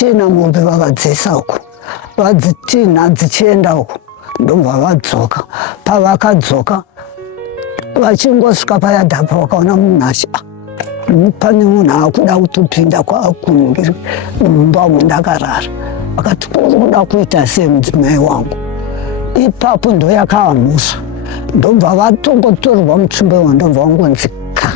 tina mombe vakadzisa uko vadzitina dzichienda uko ndobva vadzoka. Pavakadzoka vachingosvika paya dhapo vakaona munhu achi pane munhu akuda kutopinda kwakuningiri mumba umu ndakarara. Vakati kuda kuita sei mudzimai wangu? Ipapo ndo yakavamhusva ndobva vatongotorwa mutsvimbo iwo ndobva vangonzika.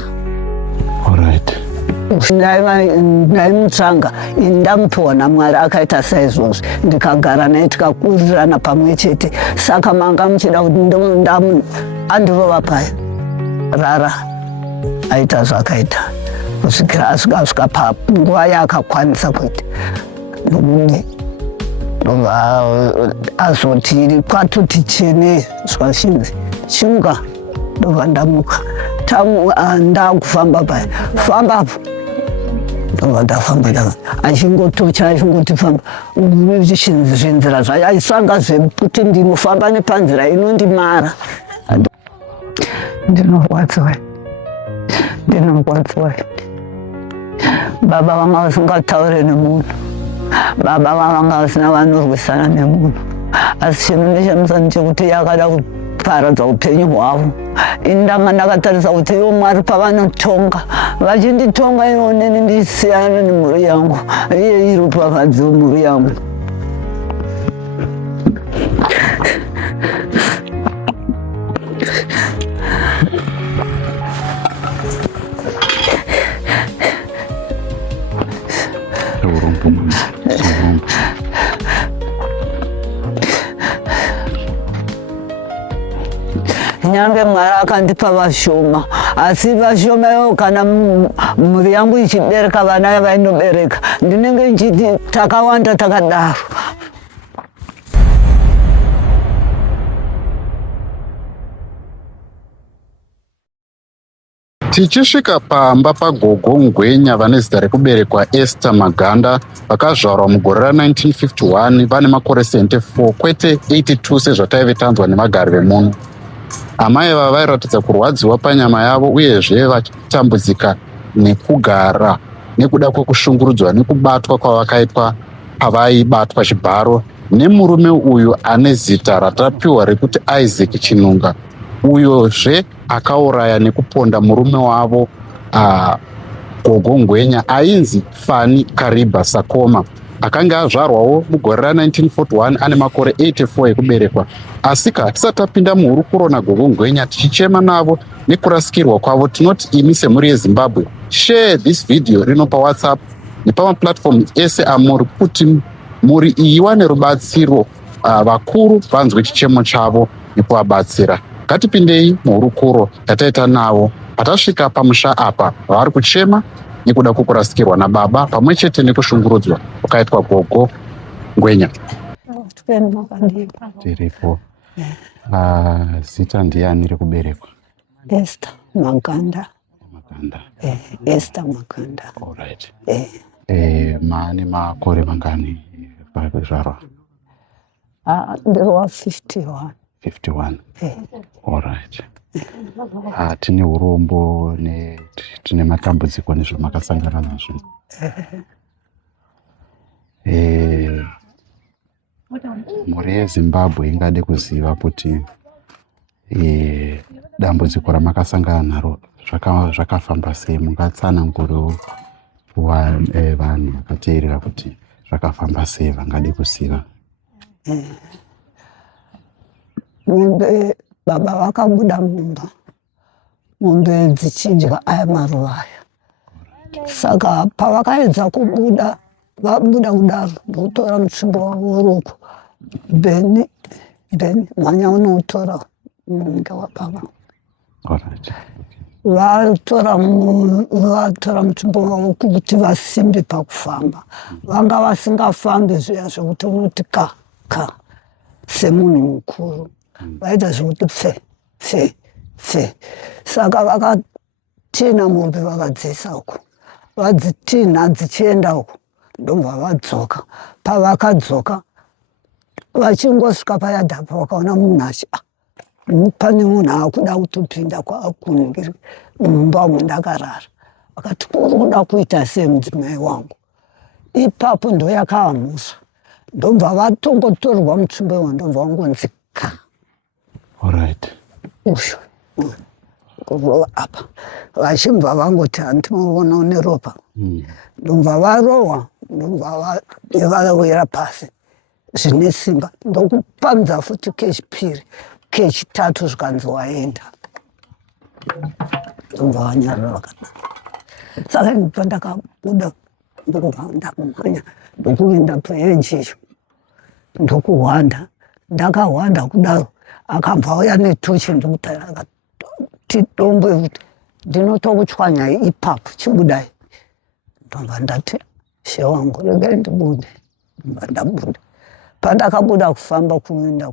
Ndaimutsvanga ndamupiwa naMwari akaita saizvozvo ndikagara naye tikakurirana pamwe chete. Saka manga muchida kuti andirova paya rara aita zvakaita kusvikira asvika panguva yaakakwanisa kuita nomumwe azoti kwatoti chene zvashinzi chimuka ndobva ndamuka ndakufamba paya fambapo ndobva ndafamba achingotocha achingoti famba zvinzira zvacho aisanga zvekuti ndinofamba nepanzira inondimara. Ndinorwadziwa baba vanga vasingataure nemunhu, baba vanga vasina vanorwisana nemunhu, asi chinhu nechemusana chekuti yakada kuparadza upenyu hwavo. Indanga ndakatarisa kuti ivo Mwari pavanotonga vachinditonga ivo neni ndisiyana nemhuri yangu, iye iri pakadzi wemhuri yangu. Nyange Mwari akandipa vashoma, asi vashoma ivo kana mhuri yangu ichibereka vana vainobereka ndinenge nchiti takawanda takadaro. Tichisvika pamba paGogo Ngwenya vane zita rekuberekwa Esther Maganda vakazvarwa mugore ra1951 vane makore 74 kwete 82 sezvataive tanzwa nemagari vemuno. Amai ava vairatidza kurwadziwa panyama yavo uyezve vachitambudzika nekugara nekuda kwekushungurudzwa nekubatwa kwavakaitwa pavaibatwa chibharo nemurume uyu ane zita ratapiwa rekuti Isaac Chinunga, uyozve akauraya nekuponda murume wavo Gogo Ngwenya ainzi Fani Kariba Sakoma. Akanga azvarwawo mugore ra1941 ane makore 84 ekuberekwa. Asika tisati tapinda muhurukuro naGogo Ngwenya tichichema navo nekurasikirwa kwavo, tinoti imi semhuri yeZimbabwe share this video rino paWhatsApp nepamaplatform ese amuri kuti mhuri iyi iwane rubatsiro, vakuru vanzwe chichemo chavo nekuvabatsira. Ngatipindei muhurukuro yataita navo patasvika pamusha apa vari kuchema nekuda kwokurasikirwa nababa pamwe chete nekushungurudzwa kwakaitwa Gogo Ngwenya. Tiripo. Zita ndiani rekuberekwa? Esther Maganda. Maganda. Esther Maganda. All right. Maane makore mangani pakuzvarwa? Ndiriwa 51. 51. All right. Tine urombo tine matambudziko nezvamakasangana nazvo. Mhuri yeZimbabwe ingade kuziva kuti dambudziko ramakasangana naro zvakafamba sei, mungatsanangurewo vanhu vakateerera kuti zvakafamba sei vangade kuziva. Baba vakabuda mumba, mombe dzichinjwa aya maruva aya. Saka pavakaedza kubuda, vabuda kudaro ndokutora mutsvimbo wavo woruoko bheni mwanya unoutora munenge wababa. Vatora mutsvimbo wavo kuti vasimbe pakufamba. Vanga vasingafambi zviya zvekuti unoti ka semunhu mukuru. Vaita zvekuti pfe. Saka vakatina mombe vakadzisa uko. Vadzitina dzichienda uko ndobva vadzoka. Pavakadzoka vachingosvika paya dhapo vakaona munhu achi pane munhu akuda kutopinda kwakuningiri mumba umu ndakarara. Vakati kuda kuita sei mudzimai wangu? ipapu ndo yakahamuswa ndobva vatongotorwa mutsvimbo iwo ndobva wangonzika. Alright. Usho kurova apa vachibva vangoti handinoona une ropa ndobva varohwa ndobva vawira pasi zvine simba ndokupanza futi kechipiri kechitatu zvikanzi waenda ndobva vanyarara vakadaro. Saka pandakabuda ndobva ndakumhanya ndokuenda paeji iyo ndokuhwanda ndakahwanda kudaro akabva auya netochi ndokutaira akati dombo yekuti ndinotokuchwanya ipapu chibudai ndobva ndati she wangu regai ndibude ndobva ndabuda. Pandakabuda kufamba kuenda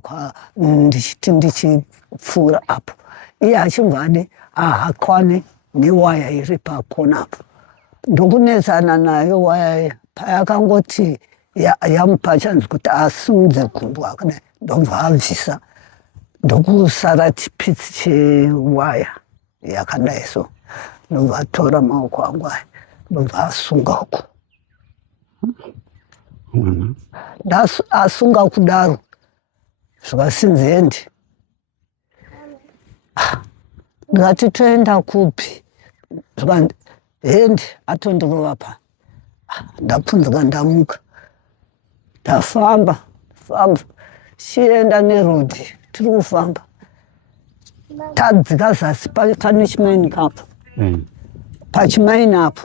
ndichiti ndichipfuura apo iye achibva ade ahakwane newaya iri pakona apo ndokunetsana nayo waya payakangoti yamupa chanzi kuti asimudze gumbo akadai ndobva abvisa ndokusara chipitsi chewaya yakadai so ndobva atora maoko angu aya ndobva asunga uko asunga kudaro zvikasinzi hendi ndikati toenda kupi zvikanzi hendi atondirova pa ndapfunzika ndamuka ndafamba chienda nerodhi tiri kufamba tadzika zasi pane chimaini kapo pachimaini apo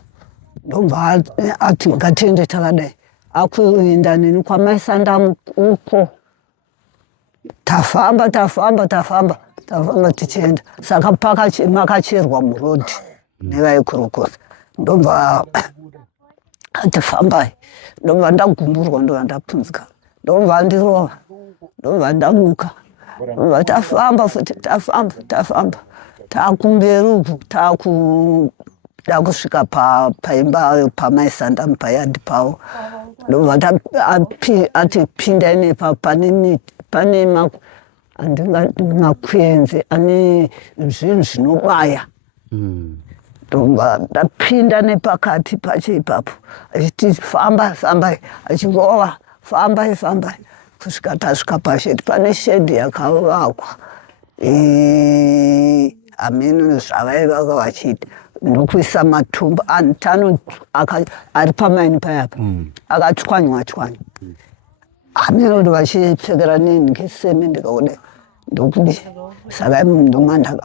ndobva ati ngatiende takadai akuenda neni kwamaisandamu uko tafamba tichienda saka makacherwa murodhi nevaikurokosa ndobva ati fambai ndobva ndagumburwa ndobva ndapfunzika ndobva ndirova ndobva ndamuka ndobva tafamba futi tafamba takumberi uku takuda kusvika paimba pamaisandamu payadhi pavo ndobva ati pindai nepa pane makwenzi ane zvinhu zvinobaya ndobva ndapinda nepakati pacho ipapo achiti fambai achirova fambai kusvika tasvika pashedi pane shedi yakavakwa hameno zvavaivaka vachiita ndokuisa matumba anhu 5 ari pamaini payapa akachwanywa hameno kuti vachipfekera neni ngeseme ndikakuda ndokudi saka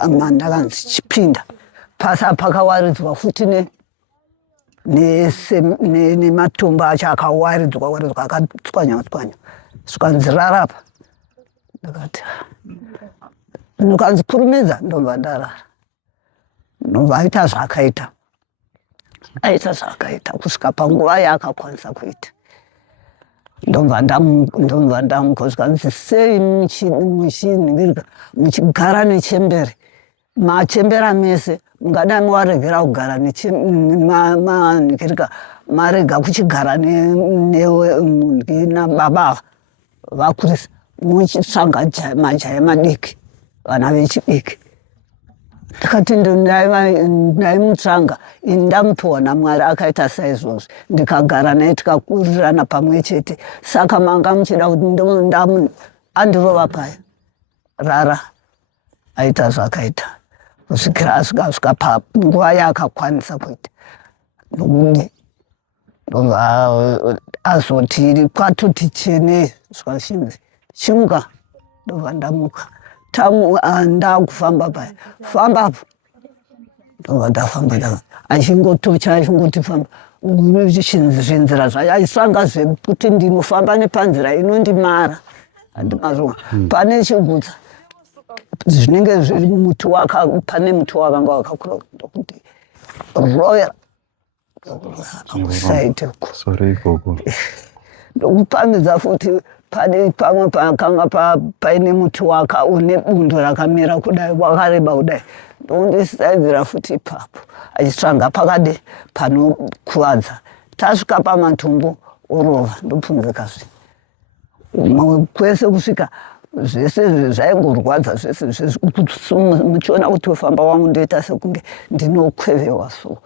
mandakanzi chipinda pasa pakawaridzwa futi nematombo acho akawaridzwa akatswanywa zvikanzi rarapa ndikati ndikanzi kurumidza ndobva ndarara ndobva aita zvakaita kusvika panguva yaakakwanisa kuita ndobva ndamuka zvikanzi sei muchinhingirika muchigara nechembere machembera mese mungadai waregera kugara manhingirika marega kuchigara nababa vakurisa muchitsvanga majaya madiki vana vechidiki ndikati ndaimutsvanga ndamupiwa naMwari akaita saizvozvi ndikagara naye tikakurirana pamwe chete saka manga muchida kuti andirova paya rara aita zvakaita kusvikira asvika panguva yaakakwanisa kuita nokudi ndobva azoti kwatoti chene zvikashinzi chimuka ndobva ndamuka ndakufamba paya fambapo ndobva ndafamba achingotocha achingoti famba zvinzira zvacho aisvanga zvekuti ndinofamba nepanzira inondimara handimazvo pane chigutsa zvinenge zviri muti pane muti wakanga wakakura ndokuti royal kusaite uko ndokupangidza futi pane pamwe pakanga paine muti une bundo rakamera kudai wakareba kudai ndokundisaidzira futi ipapo achitsvanga pakade panokuvadza tasvika pamatombo orova ndopfunzikazve kwese kusvika zvese zvaingorwadza zvese muchiona kuti ufamba wangu ndoita sekunge ndinokwevewa so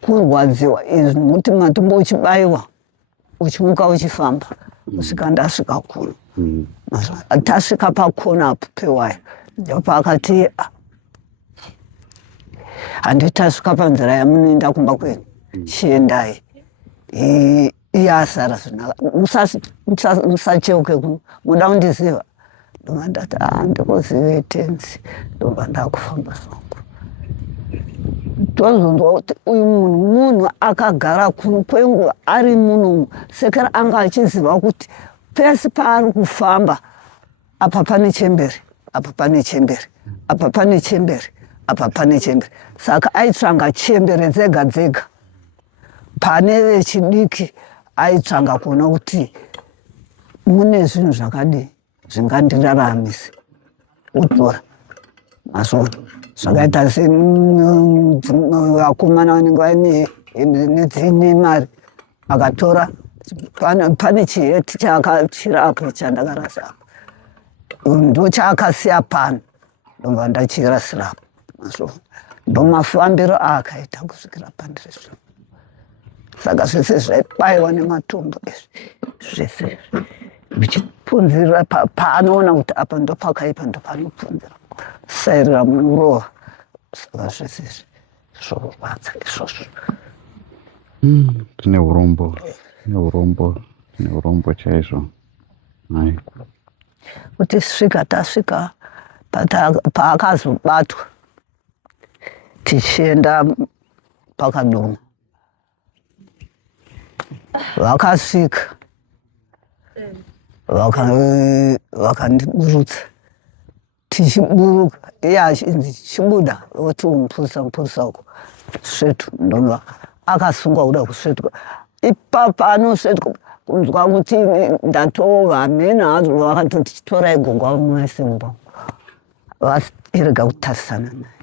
kurwadziwa izvi nokuti matombo uchibayiwa uchimuka uchifamba kusvika ndasvika kuno. Tasvika pakona apo pewaya ndopakati handi tasvika panzira yamunoenda kumba kwenu chiendai iyasara zvinaka musacheuke kuno muda kundiziva ndobva ndati ndikuzive tenzi ndobva ndakufamba zvangu. Tozonzwa kuti uyu munhu akagara kuno kwenguva ari muno sekera anga achiziva kuti pese paari kufamba apa pane chemberi apa pane chemberi apa pane chemberi apa pane chemberi saka aitsvanga chembere dzega dzega pane vechidiki aitsvanga kuona kuti mune zvinhu zvakadii zvingandiraramisa utora mazvona zvakaita sevakomana vanenge vaine dzine mari akatora pane chiheti chaakachirapo chandakarasa ndo chaakasiya pano ndobva ndachirasirapo mazvona ndomafambiro aakaita kusvikira pandiri zvino saka zvese zvaibayiwa nematombo zvese vichipunzira paanoona kuti apa ndopakaipa ndopanopunzira sairira murova saka zvese zvorwadza izvozvo. Tine urombo chaizvo. Kuti tasvika paakazobatwa tichienda pakadomo vakasvika vakandiburutsa tichiburuka iye achinzi chibuda oti mupurisa uko svetu ndobva akasungwa kuda kusvetuka ipapa anosvetuka kunzwa kuti ndatova hamena hadzo vakatoti torai gongwa mumaise mumba vairega kutarisana naye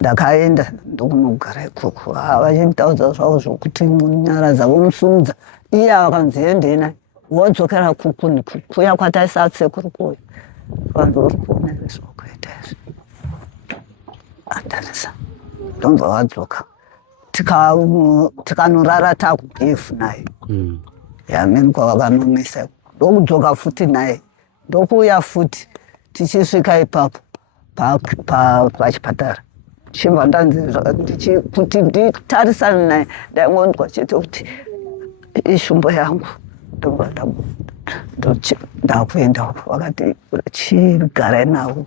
ndakaenda ndokunogara ikoko vachinditaudza zvavo zvokuti nyara dzavo musumudza iye vakanzi endei naye wodzokera kukuni kuya kwataisasekuru kuya vanhu vari kuona nezvokuita izvi atarisa ndobva vadzoka tikanorara takugefu naye yameni kwavakanomisa ndokudzoka futi naye ndokuuya futi tichisvika ipapo pachipatara chibva ndanzi kuti nditarisane naye ndaingonzwa chete kuti ishumbo yangu ndobva ndakuenda vakati chigarai navo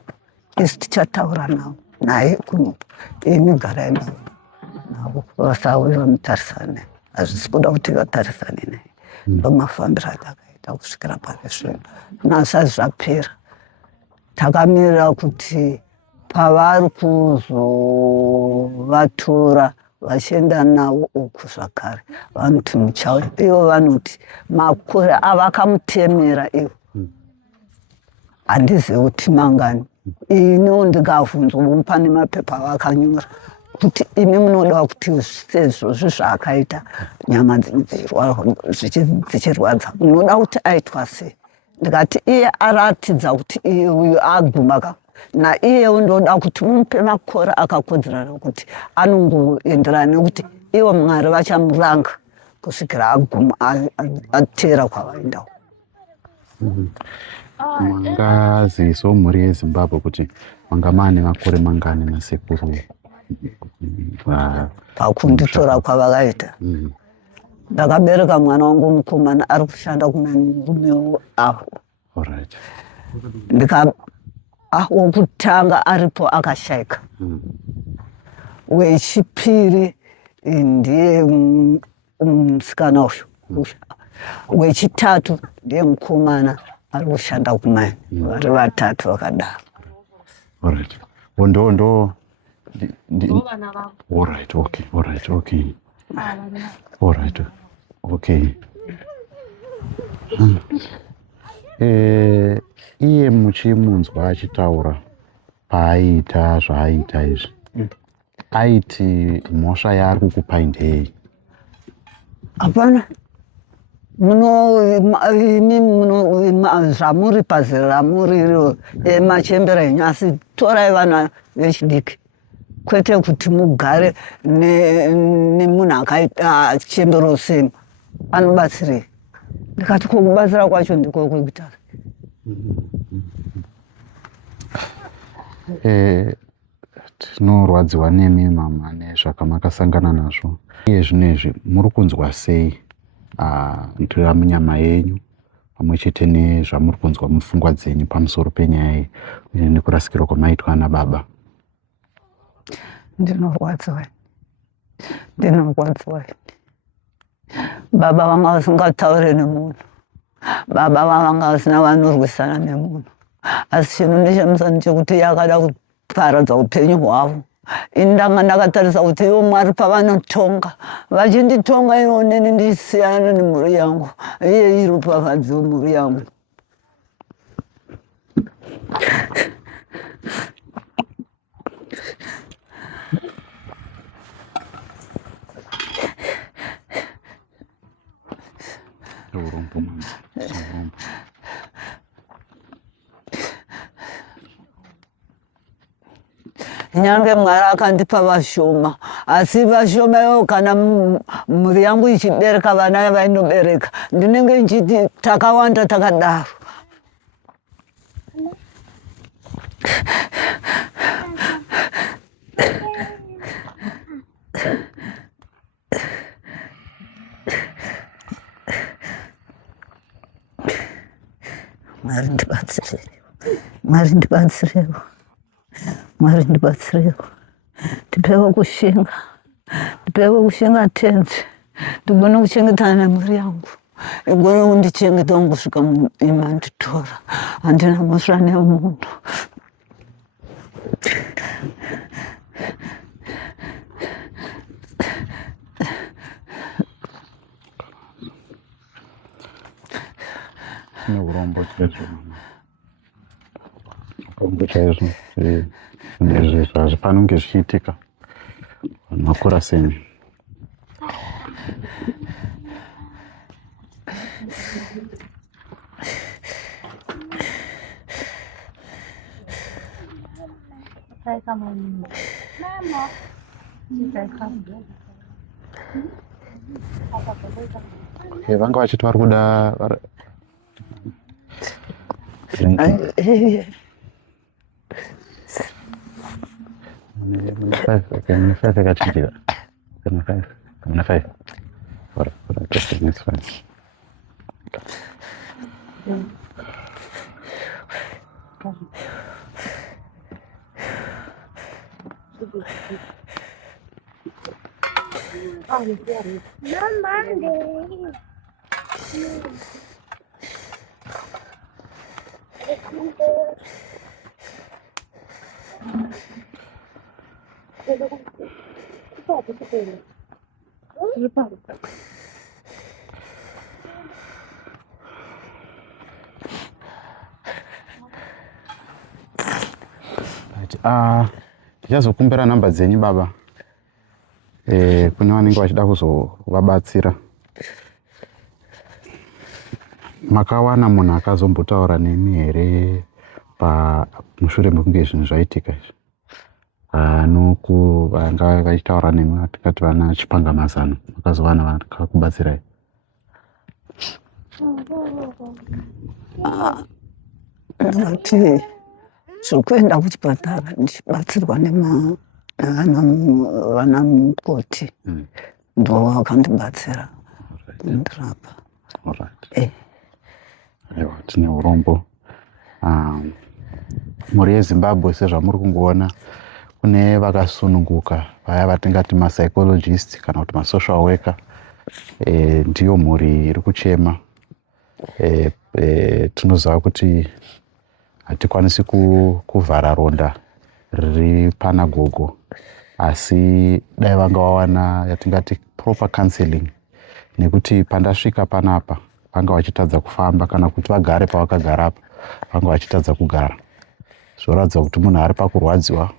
isi tichataura navo naye kuno imi garai navo vasauya vamutarisane hazvisi kuda kuti vatarisane naye ndomafambiro atakaita kusvikira pane zvino nasazvi zvapera takamirira kuti pavari kuzovatora vachienda navo uku zvakare vanoti muchauya ivo vanoti makore avakamutemera ivo handizivi kuti mangani iniwo ndikavhunzwa mupa nemapepa avakanyora kuti imi munoda kuti sezvozvo zvaakaita nyama dzichirwadza munoda kuti aitwa sei ndikati iye aratidza kuti iye uyu aguma naiyewo ndoda kuti mumupe makore akakodzerana kuti anongoenderana nekuti ivo Mwari vachamuranga kusvikira aguma atera kwavaendawo. Mangazivisawo mhuri yeZimbabwe kuti manga maane makore mangani nasekuru pakunditora kwavakaita? Ndakabereka mwana wangu mukomana ari kushanda kunamurumewo aho. Wokutanga aripo akashaika. Wechipiri ndiye musikana uyu. Wechitatu ndiye mukomana ari kushanda kumai. Vari vatatu vakadaro. Iye muchimunzwa achitaura paaiita zvaaita izvi aiti mhosva yaari kukupai ndei? Hapana, zvamuri pazera ramuri machembera enyu asi torai vana vechidiki kwete kuti mugare nemunhu akaita chembero semu anobatsirei? ndikati kukubatsira kwacho ndiko kwekutanga. Tinorwadziwa nemi mama nezvakamakasangana nazvo. Iye zvinezvi muri kunzwa sei ndira munyama yenyu pamwe chete nezvamuri kunzwa mupfungwa dzenyu pamusoro penyaya iyi uye nekurasikirwa kwamaitwa nababa? Ndinorwadziwa. Baba vanga vasingataure nemunhu. Baba vanga vasina vanorwisana nemunhu. Asi chinhu ndechemusana chekuti yakada kuparadza upenyu hwavo. Indanga ndakatarisa kuti ivo Mwari pavanotonga vachinditonga ivo neni ndisiyana nemhuri yangu, iye iropafadzi wemhuri yangu. Nyange Mwari akandipa vashoma, asi vashoma ivo kana mhuri yangu ichibereka vana vainobereka ndinenge nchiti takawanda takadaro. Mwari ndibatsirewo. Ndipewe kushinga tenzi, ndigone kuchengetana nemhuri yangu, igone kundichengeta kusvika imanditora. Handina mhosva nemunhu. Neurombo chaizvo nezvezvo hazvifani kunge zvichiitika vanhu vakura senyu. Vanga vachiti vari kuda ndichazokumbira nhamba dzenyu baba, kune vanenge vachida kuzovabatsira. Makawana munhu akazombotaura nemi here mushure mekunge zvinhu zvaitika izvi? Vanga vachitaura nemi vatikati vana chipangamazano, makazovana vakakubatsirai? Ndati zvokuenda kuchipatara ndichibatsirwa navana mukoti ndo vakandibatsira kundirapa. Aiwa, tine urombo. Mhuri yeZimbabwe sezvamuri kungoona kune vakasununguka vaya vatingati mapsychologist kana kuti masocial worker. Ndiyo mhuri iri kuchema. Tinoziva kuti hatikwanisi kuvhara ronda riri pana gogo, asi dai vanga vawana yatingati proper counseling, nekuti pandasvika panapa vanga vachitadza kufamba kana kuti vagare pavakagara apa vanga vachitadza kugara. Zvoratidza kuti munhu ari pakurwadziwa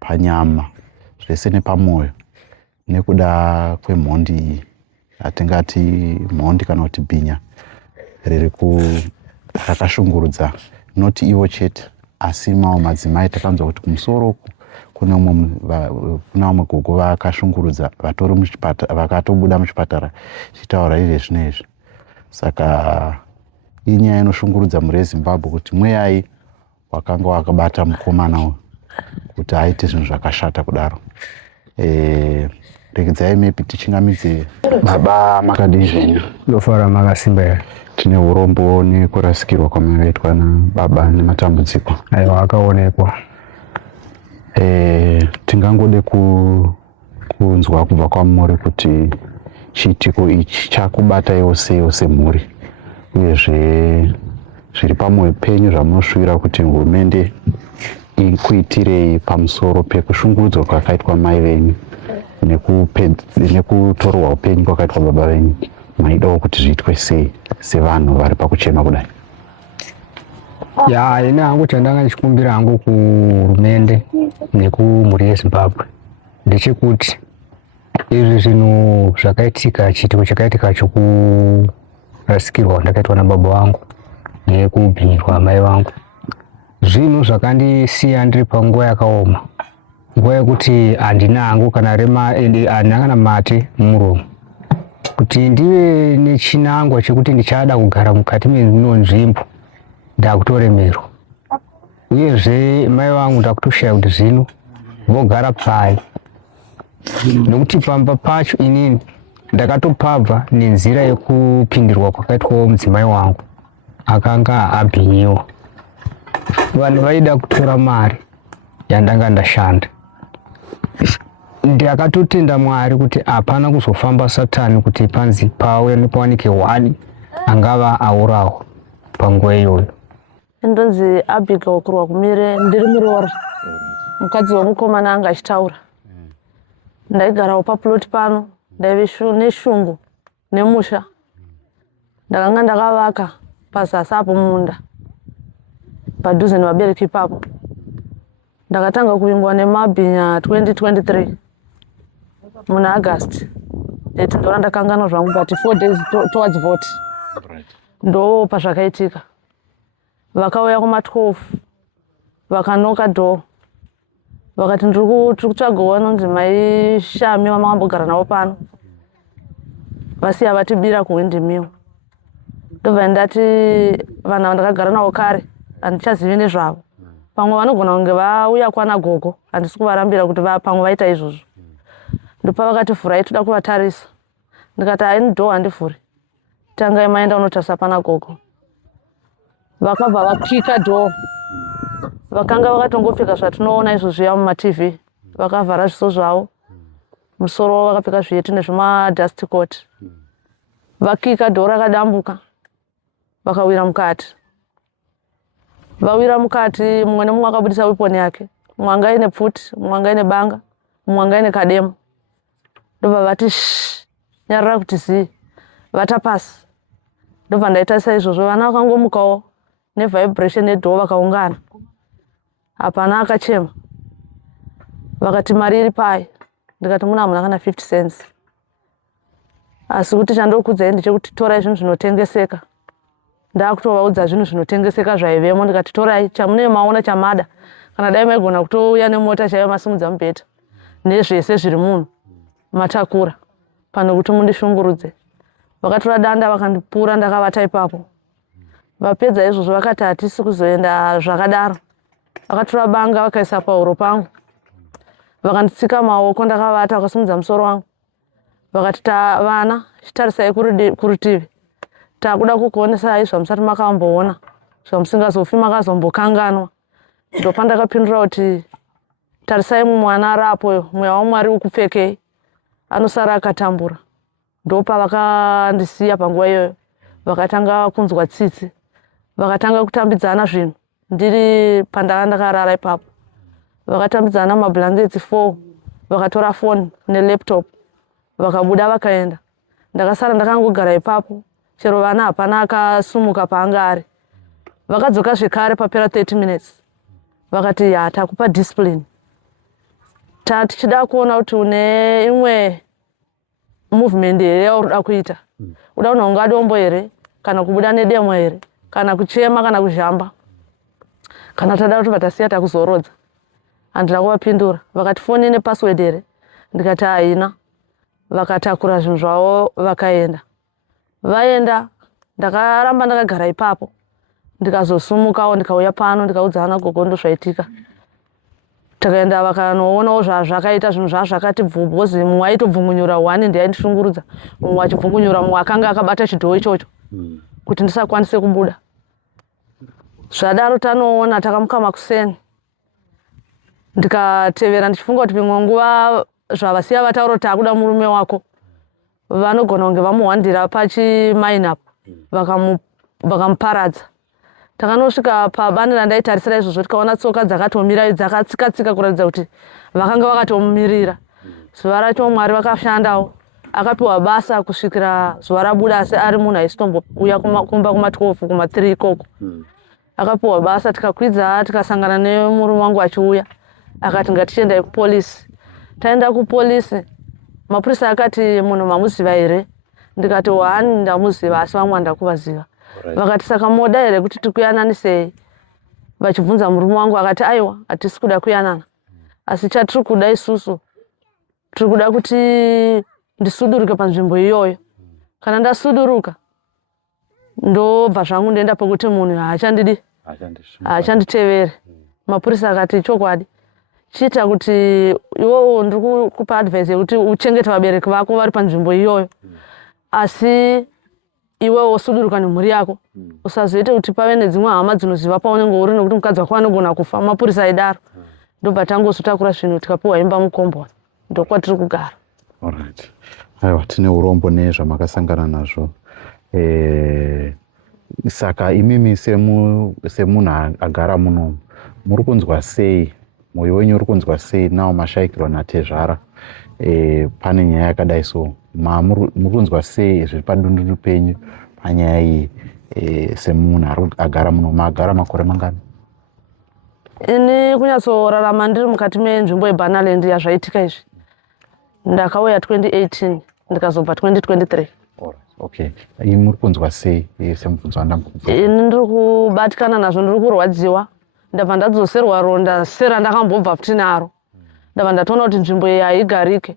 panyama zvese nepamwoyo nekuda kwemhondi iyi yatingati mhondi kana kuti bhinya rakashungurudza noti ivo chete asi mamwe madzimai. Takanzwa kuti kumusoro kuna vamwe gogo vakashungurudza vakatobuda muchipatara chitaura izvezvi nezvi. Saka inyaya inoshungurudza mhuri yeZimbabwe kuti mweyai wakanga wakabata mukomana kuti aite zvinhu zvakashata kudaro. Regedzai maybe tichingamidze baba makadii zvenyu? Ndofara makasimba here. Tine urombo nekurasikirwa kwamakaitwa nababa nematambudziko. Aiwa, akaonekwa. Tingangode kunzwa kubva kwamuri kuti chiitiko ichi chakubataiwo seio semhuri, uyezve zviri pamwoyo penyu zvamunosvira kuti hurumende ikuitirei pamusoro pekushungurudzwa kwakaitwa mai venyu nekutorwa upenyu kwakaitwa baba venyu. Maidawo kuti zviitwe sei sevanhu vari pakuchema kudai? Ine hangu chandanga ndichikumbira hangu kuhurumende nekumhuri yeZimbabwe ndechekuti izvi zvinhu zvakaitika, chiitiko chakaitika chokurasikirwa ndakaitwa nababa vangu nekubhinyirwa mai vangu, zvinhu zvakandisiya ndiri panguva yakaoma, nguva yekuti handina hangu kana handina kana mate mumuromo, kuti ndive nechinangwa chekuti ndichada kugara mukati meno nzvimbo ndakutoremerwa, uyezve mai vangu ndakutoshaya kuti zvino vogara pai, nokuti pamba pacho inini ndakatopabva nenzira yekupindirwa kwakaitwawo mudzimai wangu akanga abhinyiwa. Vanhu vaida kutora mari yandanga ndashanda. Ndakatotenda Mwari kuti hapana kuzofamba Satani kuti panzi pawanike wani angava aurawo panguva iyoyo. Ndonzi Abigail kurwa kumire, ndiri muroora, mukadzi womukomana anga achitaura. Ndaigarawo paploti pano, ndaive neshungu nemusha. Ndakanga ndakavaka pazasi apo munda padhuze nevabereki ipapo. Ndakatanga kuvingwa nemabhinya 2023 muna August. Ndeti ndora ndakanganwa zvangu but 4 days towards vote. Ndo pazvakaitika. Vakauya kuma12 vakanoka dhoo, vakati ndiri kutsvaga vanonzi mai Shami vamakambogara navo pano, vasiya vatibira kuwindimill. Ndobva ndati vanhu vandakagara navo kare handichazivi nezvavo, pamwe vanogona kunge vauya kwana gogo, handisi kuvarambira kuti pamwe vaita izvozvo. Ndopa vakati vhurai toda kuvatarisa. Ndikati haini dhoo handivhuri, tangai maenda unotarisa pana gogo. Vakabva vapika dhoo, vakanga vakatongopfeka zvatinoona izvo zviya mumaTV, vakavhara zviso zvavo, musoro vakapfeka zviyeti nezvimadust coat. Vakika dhoo rakadambuka, vakawira mukati. Vawira mukati, mumwe nemumwe akabudisa weponi yake, mumwe anga ine pfuti, mumwe anga ine banga, mumwe anga ine kademo. Ndobva vati nyarara kuti zii, vatapasi. Ndobva ndaitarisa izvozvo, vana vakangomukawo nevibration yedhoo vakaungana. Hapana akachema. Vakati mari iri pai. Ndikati muna hamuna kana 50 cents. Asi kuti chandokudzai ndechekuti torai zvinhu zvinotengeseka. Ndakutovaudza zvinhu zvinotengeseka zvaivemo, ndikati torai chamune maona chamada. Kana dai maigona kutouya nemota chaiyo masimudza mubhedha nezvese zviri munhu matakura pano kuti mundishungurudze. Vakatora danda vakandipura ndakavata ipapo. Vapedza izvozvo vakati hatisi kuzoenda zvakadaro. Vakatora banga vakaisa pahuro pangu, vakanditsika maoko ndakavata, vakasimudza musoro wangu. Vakati vana tarisai kurutivi, takuda kukuonesai zvamusati makamboona, zvamusingazofi makazombokanganwa. Ndopa ndakapindura kuti tarisai mwana arapo, mweya waMwari ukupfekei, anosara akatambura. Ndopa vakandisiya panguva iyoyo, vakatanga kunzwa tsitsi, vakatanga kutambidzana zvinhu ndiri pandanga ndakarara ipapo. Vakatambidzana mablankets 4, vakatora phone nelaptop, vakabuda vakaenda. Ndakasara ndakangogara ipapo, chero vana hapana akasumuka paanga ari. Vakadzoka zvekare papera 30 minutes. Vakati takupa discipline. Tichida kuona kuti une imwe movement here yauri kuita. Uda kunonga dombo here, kana kubuda nedemo here, kana kuchema kana kuzhamba. Kana tada kuti vatasiya takuzorodza. Handina kuvapindura. Vakati phone ine password here. Ndikati haina. Vakatakura zvinhu zvavo vakaenda. Vaenda Ndakaramba ndakagara ipapo, ndikazosumukawo ndikauya pano ndikaudzana gogo ndozvaitika. Takaenda vakanoonawo zvazvakaita zvinhu zvazvakati bvubhozi, mumwe aitobvungunyura 1 ndiaindishungurudza, mumwe achibvungunyura mumwe akanga akabata chidhoo ichocho kuti ndisakwanise kubuda. Zvadaro tanoona takamuka makuseni, ndikatevera ndichifunga kuti pimwe nguva zvavasiya vataura kuti akuda murume wako vanogona kunge vamuhwandira pachimainapu vakamuparadza. Takanosvika pabani randaitarisira izvozvo tikaona tsoka dzakatomira dzakatsika-tsika kuratidza kuti vakanga vakatomumirira. Zuva racho Mwari vakashandawo, akapiwa basa kusvikira zuva rabuda, asi ari munhu aisitombouya kumba kuma12 kuma3 ikoko. Akapiwa basa, tikakwidza tikasangana nemurume wangu achiuya, akati ngatichiendai kupolisi. Taenda kupolisi, mapurisa akati munhu mamuziva here? Ndikati wani ndamuziva asi vamwe handakuvaziva. Vakati saka moda here kuti tikuyananisei? Vachibvunza murume wangu akati aiwa hatisi kuda kuyanana, asi chatiri kuda isusu tiri kuda kuti ndisuduruke panzvimbo iyoyo. Kana ndasuduruka ndobva zvangu ndoenda pekuti munhu haachanditevere. Mapurisa akati chokwadi, chiita kuti iwowo ndiri kupa advice yekuti uchengete vabereki vako vari panzvimbo iyoyo, asi iwewo usuduruka nemhuri yako, usazoite kuti pave nedzimwe hama dzinoziva paunenge uri nekuti mukadzi wako anogona kufa. Mapurisa aidaro, ndobva tangozotakura zvinhu tikapiwa imba mukomboni, ndokwatiri kugara. Alright. Aiwa, tine urombo nezvamakasangana nazvo. Saka imimi semunhu agara muno, muri kunzwa sei, mwoyo wenyu uri kunzwa sei nawo mashaikirwa naTezvara pane nyaya yakadai so? Muri kunzwa sei zviri padundundu penyu panyaya iyi semunhu agara muno? Magara makore mangani? Ini kunyatsorarama ndiri mukati menzvimbo yeBanaland yazvaitika izvi, ndakauya 2018 ndikazobva 2023. Okay. Imi muri kunzwa sei semubvunzo wandambobvunza? Ini ndiri kubatikana nazvo, ndiri kurwadziwa. Ndabva ndadzoserwa ronda sera ndakambobva futi naro. Ndabva ndatoona kuti nzvimbo iyi haigarike.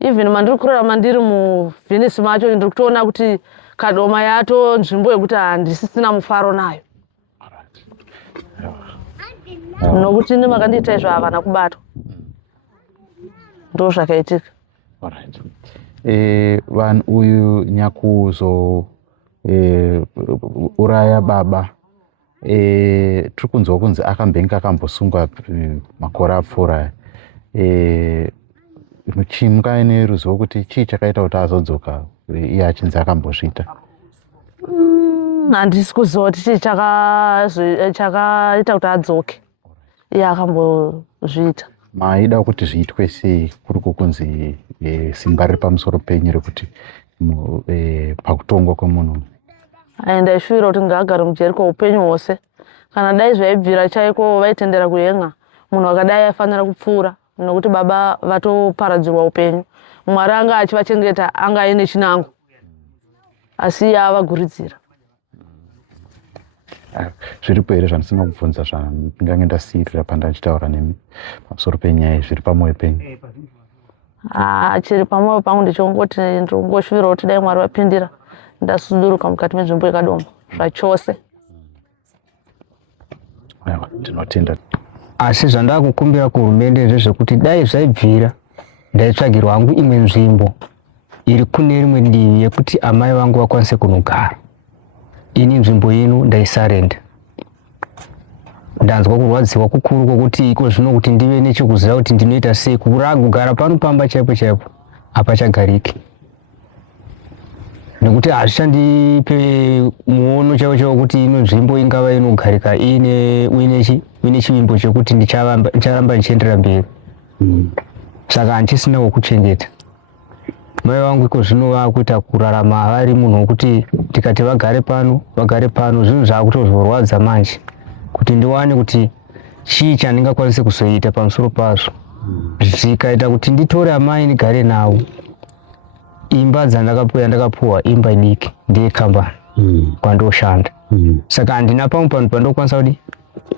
Even mandiri kurarama ndiri muVenice macho ndiri kutoona kuti Kadoma yato nzvimbo yekuti handisisina mufaro nayo. Nokuti ini makandiita izvo havana kubatwa. Ndo zvakaitika. Alright. Vanhu uyu nyakuzo uraya baba, tiri kunzwa kunzi akambenge akambosungwa makore apfuura. Mungaine ruzivo kuti chii chakaita kuti azodzoka iye achinzi akambozviita? Handisi kuziva kuti chii chakaita kuti adzoke iye akambozviita. Maida kuti zviitwe sei kuri kunzi simba riri pamusoro penyu rekuti pakutongwa kwemunhu? Ndaishuvira kuti ngaagare mujeri kweupenyu hwose. Kana dai zvaibvira chaiko vaitendera kuhenga, munhu akadai aifanira kupfuura, nokuti baba vatoparadzirwa upenyu. Mwari anga achivachengeta, anga aine chinango, asi iye avaguridzira. Zviripo here zvandisina kubvunza zvandingange ndasiyirira pandachitaura nemi pamusoro penyaya zviri pamwoyo penyu? Chiri pamwoyo pangu ndichongoti ndingoshuvira kuti dai Mwari vapindira ndasuduruka mukati menzvimbo yeKadoma zvachose. Aiwa, tinotenda. Asi zvandakukumbira kuhurumende ndezvekuti dai zvaibvira ndaitsvagirwa hangu imwe nzvimbo iri kune rimwe divi yekuti amai vangu vakwanise kunogara. Ini nzvimbo ino ndaisarenda. Ndanzwa kurwadziwa kukuru kwokuti iko zvino kuti ndive nechikuziva kuti ndinoita sei kugara pano pamba chaipo chaipo hapachagariki. Nekuti hazvichandipe muono chaiwo kuti ino nzvimbo ingava inogarika uine chivimbo chekuti ndicharamba ndichienderera mberi. Saka handisina wokuchengeta. Mai vangu iko zvino vakuita kurarama vari munhu wokuti tikati vagare pano zvinhu zvakutozorwadza manje kuti ndiwane kuti chii chandingakwanise kuzoita pamusoro pazvo. Zvikaita kuti nditore amai ndigare navo, imba ndakapuwa imba idiki ndeyekambani kwandoshanda. Saka handina pamwe panhu pandokwanisa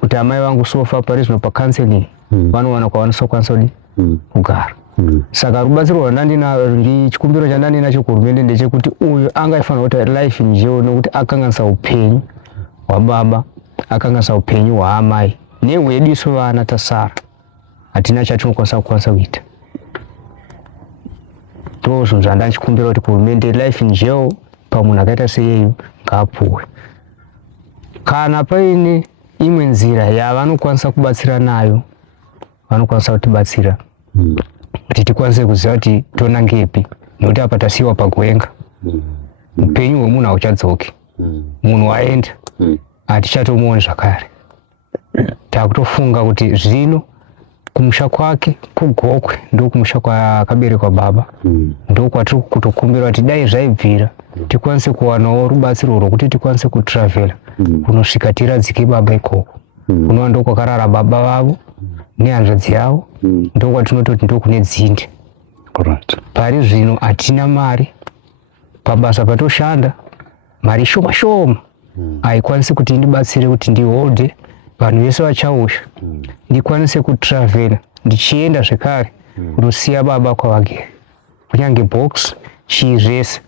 kuti amai vangu sofa pari zvino pacounseling vanowana kwavanosokwanisa kugara. Saka rubatsiro rwandandina chikumbiro chandandinacho kuhurumende ndechekuti uyu angaifanira kuti life njeo nokuti akanganisa upenyu hwababa, akanganisa upenyu hwaamai, nehwedu isu vana tasara hatina chatinokwanisa kuita. Ndozvo zvandachikumbira kuti kuhurumende life njeo pamunhu akaita seiyeyu ngaapuwe. Kana paine imwe nzira yavanokwanisa kubatsira nayo, vanokwanisa kutibatsira kuti tikwanise kuziva kuti tonangepi, nokuti apa tasiiwa pagwenga. Upenyu hwemunhu hauchadzoki, munhu waenda hatichatomuoni zvakare. Takutofunga kuti zvino kumusha kwake kugokwe ndokumusha kwakaberekwa baba, ndokwatiri kutokumbira kuti dai zvaibvira tikwanise kuwanawo rubatsiro rwokuti tikwanise kutravela kunosvika tiradzike baba ikoko. Kunova ndokwakarara baba vavo nehanzvadzi yavo, ndokwatinototi ndokune dzinde. Pari zvino hatina mari, pabasa patoshanda mari shoma shoma haikwanisi kuti indibatsire kuti ndihodhe vanhu vese vachausha, ndikwanise kutravela ndichienda zvekare kundosiya baba kwavagere, kunyange box chii zvese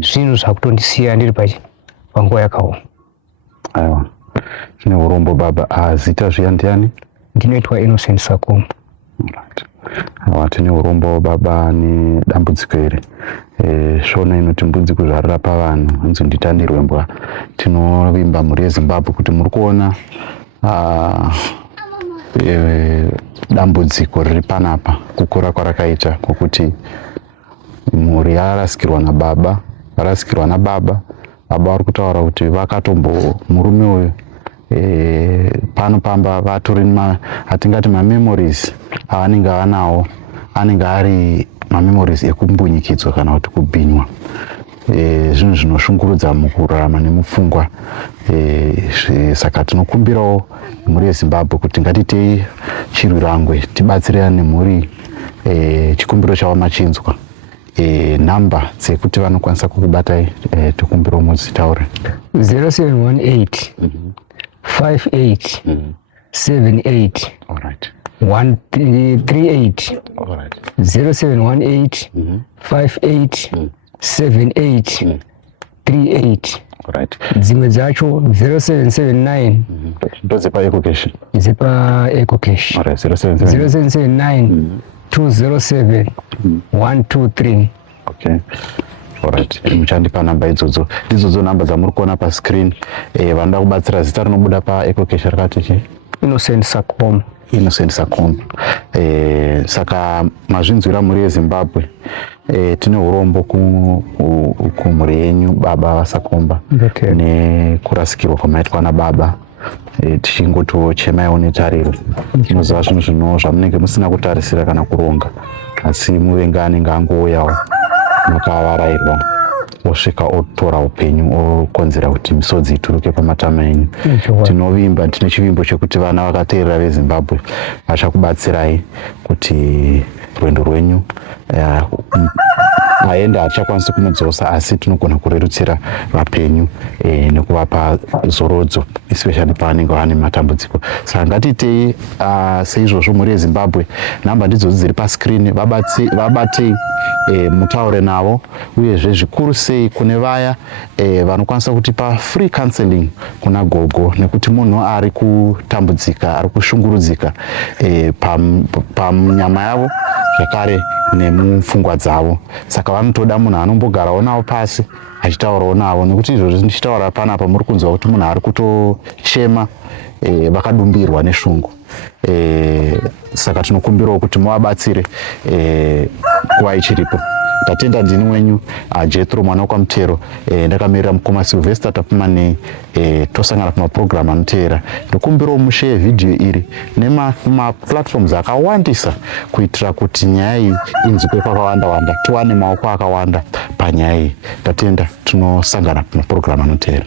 zvinhu zvakutondisiya ndiri panguva yakaoma. Aiwa, zvine urombo baba. Zita zviya ndiani? Ndinoitwa Innocent Sakoma. Tine urombo baba nedambudziko iri. Shona inoti mbudzi kuzvarira pavanhu, hanzi nditandirwe mbwa. Tinovimba mhuri yeZimbabwe kuti muri kuona dambudziko riri panapa, kukura kwarakaita kwokuti mhuri yarasikirwa nababa, baba vari kutaura kuti murume uyu pano pamba vatori hatingati mamemories avanenge vanawo, anenge ari mamemories ekumbunyikidzwa kana kuti kubhinywa. Zvinhu zvinoshungurudza mukurarama nemupfungwa. Saka tinokumbirawo mhuri yeZimbabwe kuti ngatitei chirwirangwe tibatsirane nemhuri. Chikumbiro chavo machinzwa. Namba dzekuti vanokwanisa kukubatai, tikumbiro mudzitaure. 0718 58 78 138. 0718 58 78 38. Dzimwe dzacho 0779 ndodzepa EcoCash. Dzepa EcoCash. 0779 207 123. Okay. Alright. Muchandipa namba idzodzo. Idzodzo namba dzamuri kuona pascreen. Vanoda kubatsira, zita rinobuda paEcoCash rakati chi? Innocent Sakoma. Innocent Sakoma. Saka mazvinzwira mhuri yeZimbabwe. Tine urombo kumhuri yenyu baba vaSakomba nekurasikirwa kwamaitwa nababa. Tichingotochemaiwo netariro. Tinoziva zvinhu zvamunenge musina kutarisira kana kuronga, asi muvengi anenge angouyawo makavarairwa osvika otora upenyu, okonzera kuti misodzi ituruke pamatama enyu. Tinovimba, tine chivimbo chekuti vana vakateerera veZimbabwe vachakubatsirai kuti rwendo rwenyu aenda hachakwanisi kumudzosa, asi tinogona kurerutsira vapenyu nekuvapa zorodzo, especially pavanenge vane matambudziko. Saka ngatitei seizvozvo mhuri yeZimbabwe, namba ndidzodzi dziri pascreen, vabatei, mutaure navo, uyezve zvikuru sei kune vaya vanokwanisa kutipa free counseling kuna gogo, nekuti munhu ari kutambudzika, ari kushungurudzika panyama yavo zvakare nemupfungwa dzavo. Saka vanotoda munhu anombogarawo navo pasi achitaurawo navo, nekuti izvozvo ndichitaura panapa muri kunzwa kuti munhu ari kutochema, vakadumbirwa neshungu. Saka tinokumbirawo kuti muvabatsire nguva ichiripo. Tatenda ndini wenyu Jethro mwana waKwamutero, ndakamirira mukoma Sylvester Tapumane, tosangana pamapurogiramu anoteera. Ndokumbirawo mushare vhidhiyo iri nemaplatforms akawandisa kuitira kuti nyaya iyi inzwike kwakawanda-wanda, tiwane maoko akawanda panyaya iyi. Tatenda, tinosangana pamapurogiramu anoteera.